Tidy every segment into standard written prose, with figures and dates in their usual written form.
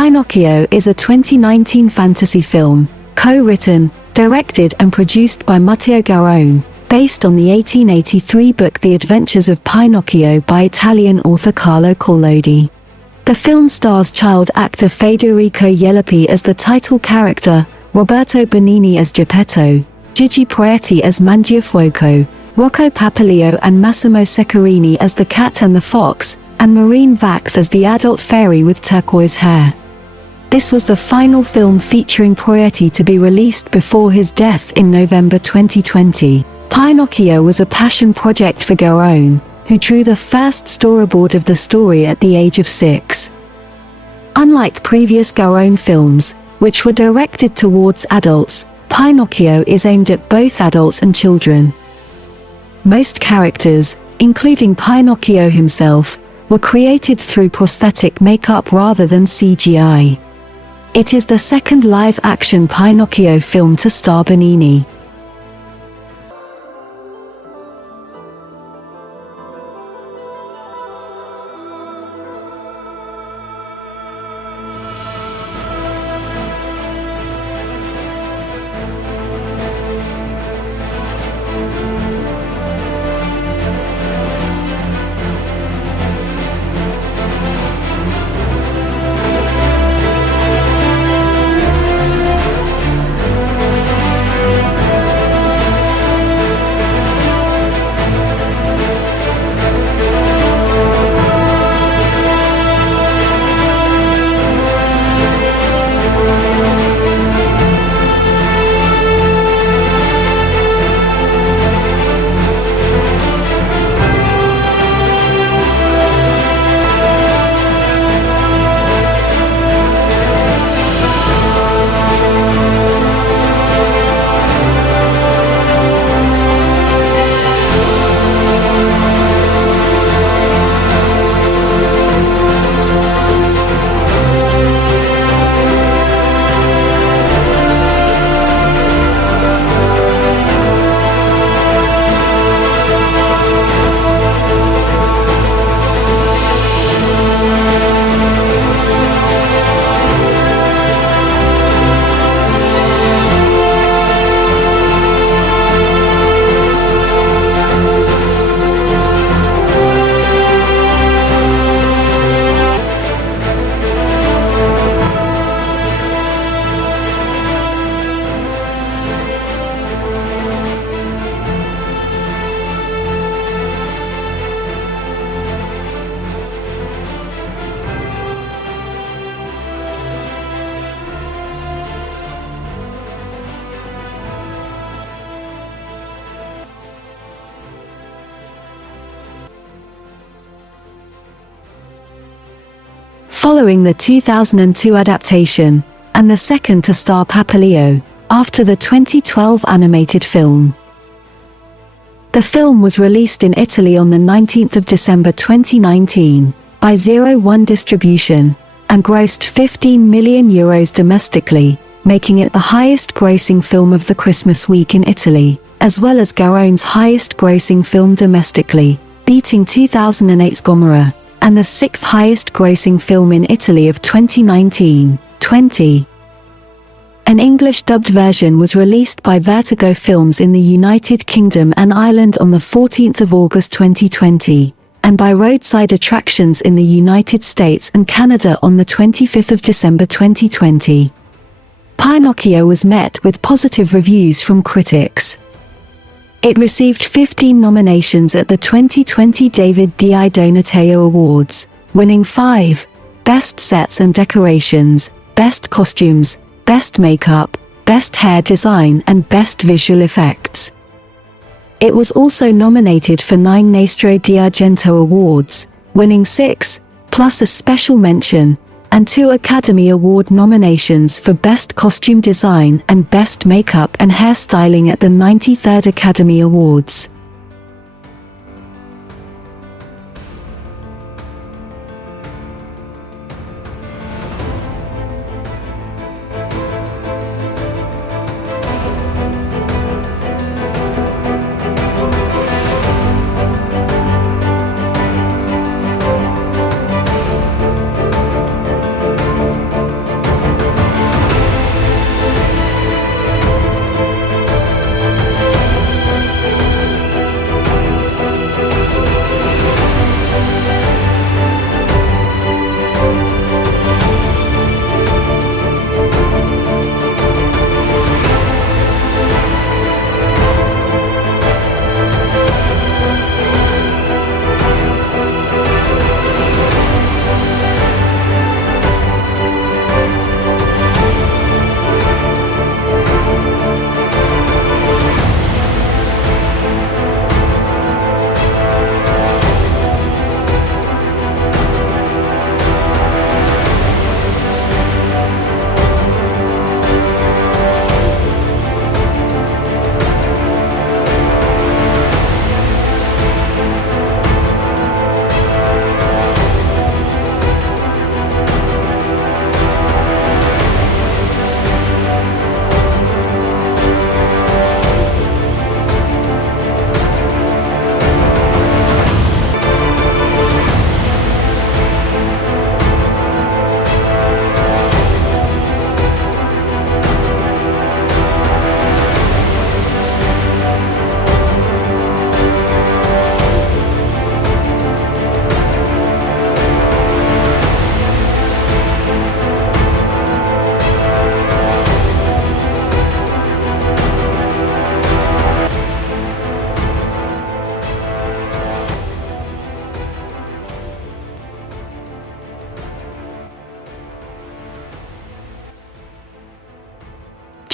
Pinocchio is a 2019 fantasy film, co-written, directed and produced by Matteo Garrone, based on the 1883 book The Adventures of Pinocchio by Italian author Carlo Collodi. The film stars child actor Federico Ielapi as the title character, Roberto Benigni as Geppetto, Gigi Proietti as Mangiafuoco, Rocco Papaleo and Massimo Ceccherini as the cat and the fox, and Marine Vacth as the adult fairy with turquoise hair. This was the final film featuring Proietti to be released before his death in November 2020. Pinocchio was a passion project for Garrone, who drew the first storyboard of the story at the age of 6. Unlike previous Garrone films, which were directed towards adults, Pinocchio is aimed at both adults and children. Most characters, including Pinocchio himself, were created through prosthetic makeup rather than CGI. It is the second live-action Pinocchio film to star Benigni. Following the 2002 adaptation, and the second to star Papaleo, after the 2012 animated film. The film was released in Italy on the 19th of December 2019, by 01 Distribution, and grossed €15 million domestically, making it the highest-grossing film of the Christmas week in Italy, as well as Garrone's highest-grossing film domestically, beating 2008's Gomorrah, and the sixth highest-grossing film in Italy of 2019-20. An English-dubbed version was released by Vertigo Films in the United Kingdom and Ireland on the 14th of August 2020, and by Roadside Attractions in the United States and Canada on the 25th of December 2020. Pinocchio was met with positive reviews from critics. It received 15 nominations at the 2020 David Di Donatello Awards, winning 5: Best Sets and Decorations, Best Costumes, Best Makeup, Best Hair Design and Best Visual Effects. It was also nominated for 9 Nastro d'Argento Awards, winning 6, plus a special mention, and 2 Academy Award nominations for Best Costume Design and Best Makeup and Hairstyling at the 93rd Academy Awards.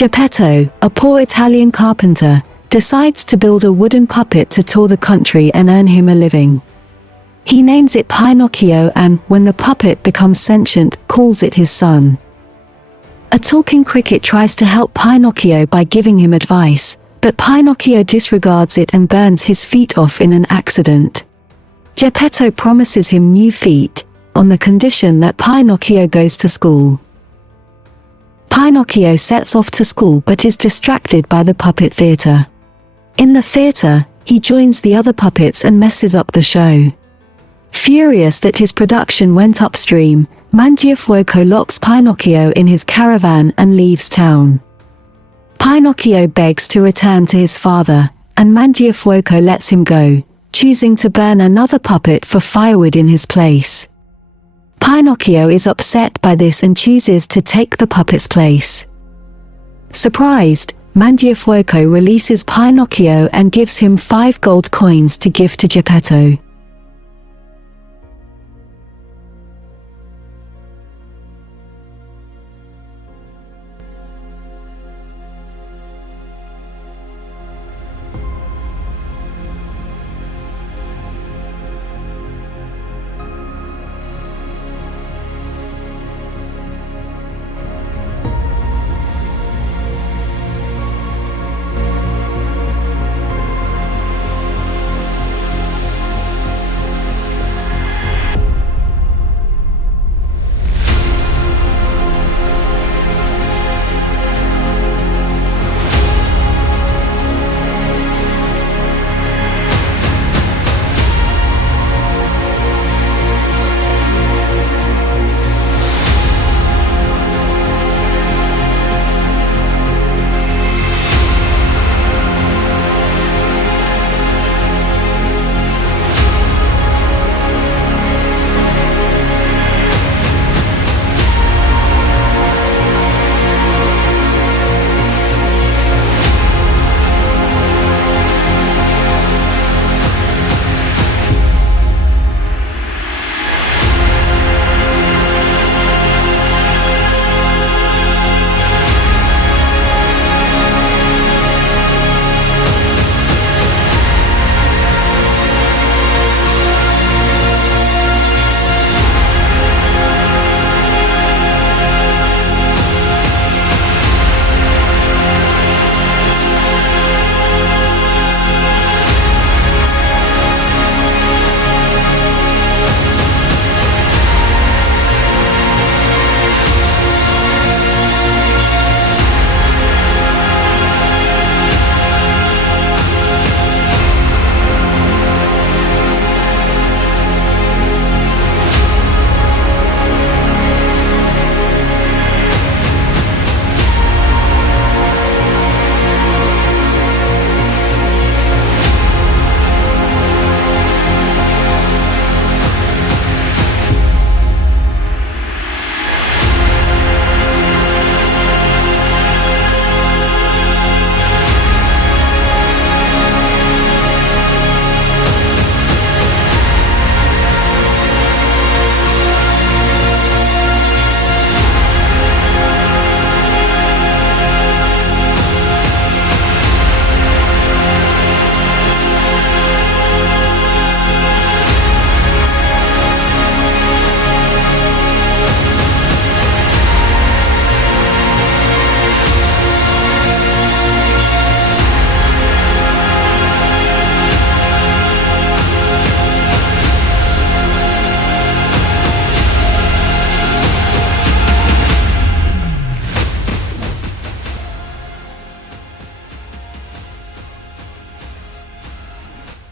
Geppetto, a poor Italian carpenter, decides to build a wooden puppet to tour the country and earn him a living. He names it Pinocchio and, when the puppet becomes sentient, calls it his son. A talking cricket tries to help Pinocchio by giving him advice, but Pinocchio disregards it and burns his feet off in an accident. Geppetto promises him new feet, on the condition that Pinocchio goes to school. Pinocchio sets off to school but is distracted by the puppet theater. In the theater, he joins the other puppets and messes up the show. Furious that his production went upstream, Mangiafuoco locks Pinocchio in his caravan and leaves town. Pinocchio begs to return to his father, and Mangiafuoco lets him go, choosing to burn another puppet for firewood in his place. Pinocchio is upset by this and chooses to take the puppet's place. Surprised, Mangiafuoco releases Pinocchio and gives him 5 gold coins to give to Geppetto.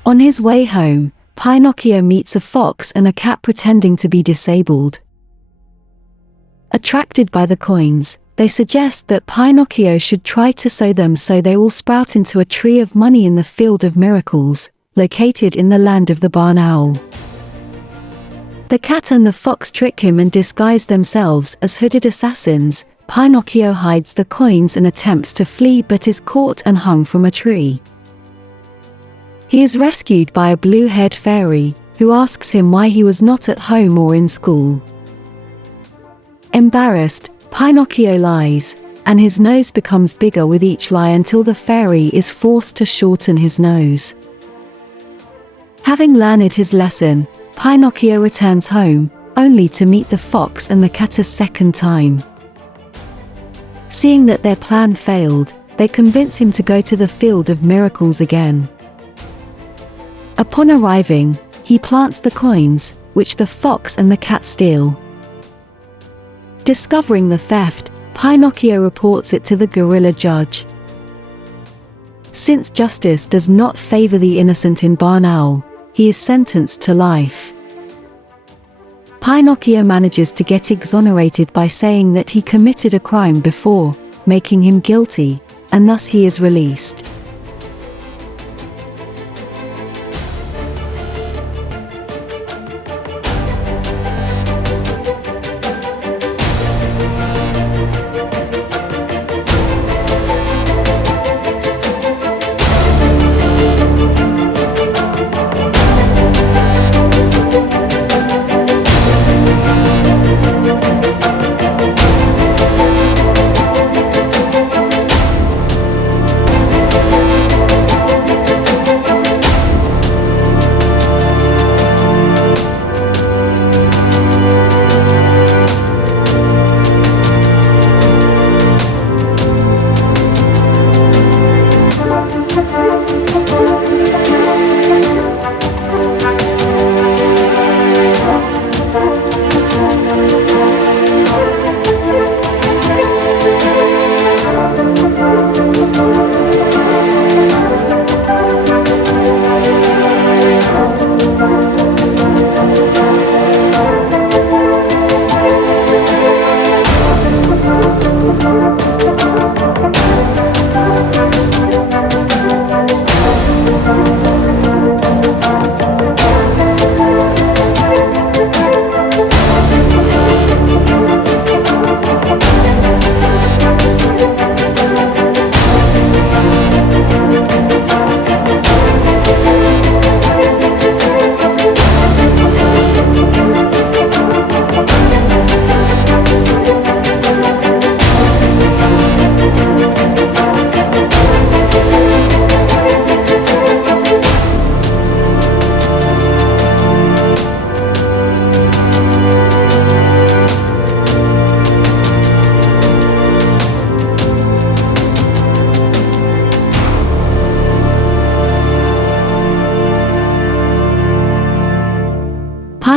On his way home, Pinocchio meets a fox and a cat pretending to be disabled. Attracted by the coins, they suggest that Pinocchio should try to sow them so they will sprout into a tree of money in the Field of Miracles, located in the land of the barn owl. The cat and the fox trick him and disguise themselves as hooded assassins. Pinocchio hides the coins and attempts to flee but is caught and hung from a tree. He is rescued by a blue-haired fairy, who asks him why he was not at home or in school. Embarrassed, Pinocchio lies, and his nose becomes bigger with each lie until the fairy is forced to shorten his nose. Having learned his lesson, Pinocchio returns home, only to meet the fox and the cat a second time. Seeing that their plan failed, they convince him to go to the Field of Miracles again. Upon arriving, he plants the coins, which the fox and the cat steal. Discovering the theft, Pinocchio reports it to the gorilla judge. Since justice does not favor the innocent in Barnaul, he is sentenced to life. Pinocchio manages to get exonerated by saying that he committed a crime before, making him guilty, and thus he is released.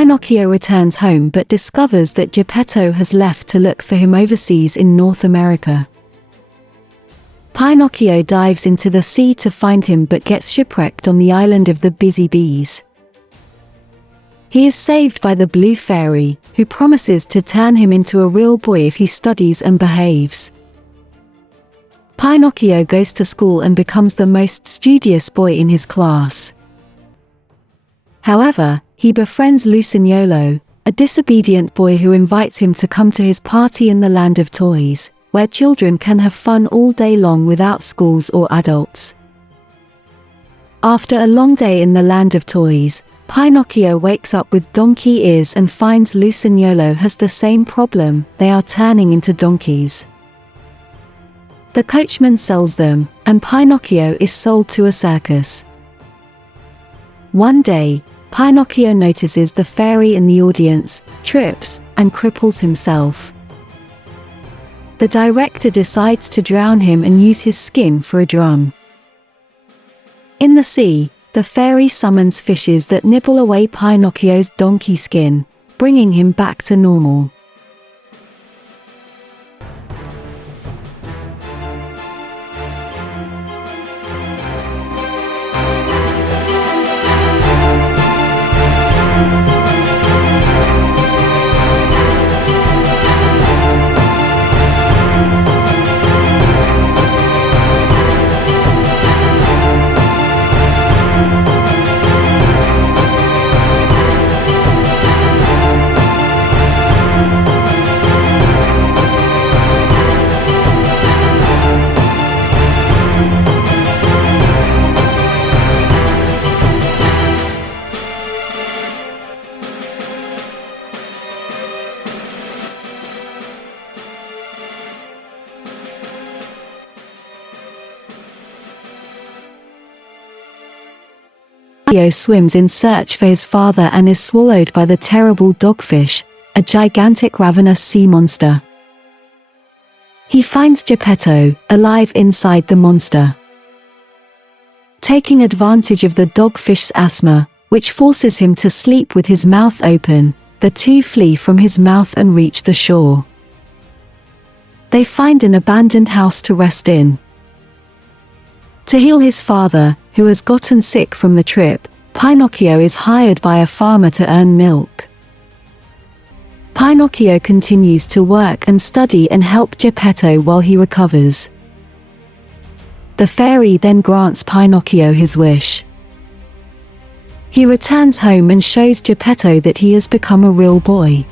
Pinocchio returns home but discovers that Geppetto has left to look for him overseas in North America. Pinocchio dives into the sea to find him but gets shipwrecked on the island of the Busy Bees. He is saved by the Blue Fairy, who promises to turn him into a real boy if he studies and behaves. Pinocchio goes to school and becomes the most studious boy in his class. However, he befriends Lucignolo, a disobedient boy who invites him to come to his party in the Land of Toys, where children can have fun all day long without schools or adults. After a long day in the Land of Toys, Pinocchio wakes up with donkey ears and finds Lucignolo has the same problem, they are turning into donkeys. The coachman sells them, and Pinocchio is sold to a circus. One day, Pinocchio notices the fairy in the audience, trips, and cripples himself. The director decides to drown him and use his skin for a drum. In the sea, the fairy summons fishes that nibble away Pinocchio's donkey skin, bringing him back to normal. Pinocchio swims in search for his father and is swallowed by the terrible dogfish, a gigantic ravenous sea monster. He finds Geppetto, alive inside the monster. Taking advantage of the dogfish's asthma, which forces him to sleep with his mouth open, the two flee from his mouth and reach the shore. They find an abandoned house to rest in. To heal his father, who has gotten sick from the trip, Pinocchio is hired by a farmer to earn milk. Pinocchio continues to work and study and help Geppetto while he recovers. The fairy then grants Pinocchio his wish. He returns home and shows Geppetto that he has become a real boy.